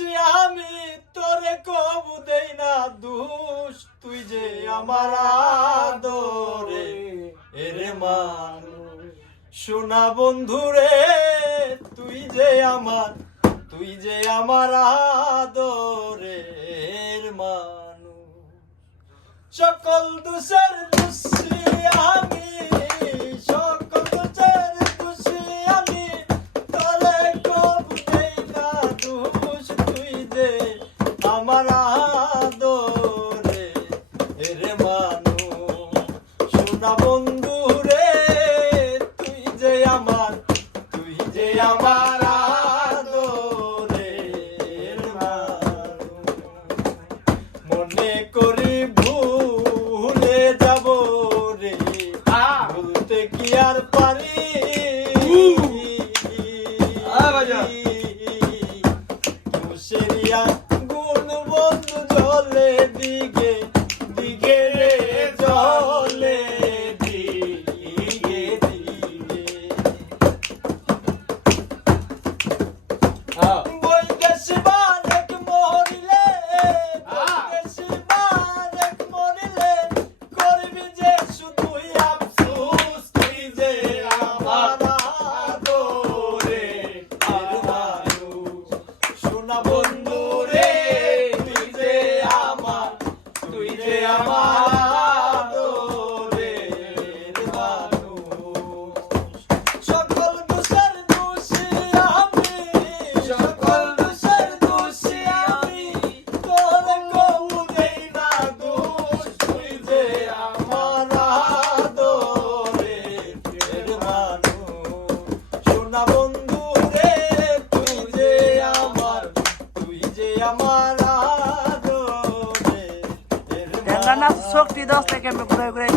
দোষী আমি তোরে কবু দেই না দোষ তুই যে আমার আদরে এরে মানুষ সোনা বন্ধুরে তুই যে আমার আদরের মানুষ সকল দোষের দোষী আমি সকল দোষের দোষী আমি তোরে কবু দেই না দোষ তুই যে আমার আদরে এরে মানুষ সোনা বন্ধু রে তুই যে আমার আদরের মানুষ মনে করি ভুলে যাব রে ভুলতে কি আর পারি মুশরিয়া গুণ বন্ধু জলে দিগে দিগে রে জলে দিগে দিগে বৈদেশি বারেক মরিলে বৈদেশি বারেক মরিলে করবি যে শুধুই আফসোস তুই যে আমার আদরে মানুষ সোনা বন্ধু রে তুই যে আমার আদরের মানুষ সকল দোষের দোষী আমি সকল দোষের দোষী আমি তোরে কবু দেই না দোষ তুই যে আমার আদরের মানুষ সোনা বন্ধু রে তুই যে আমার আদরের শক্তি 10 থেকে ঘুরে ঘুরে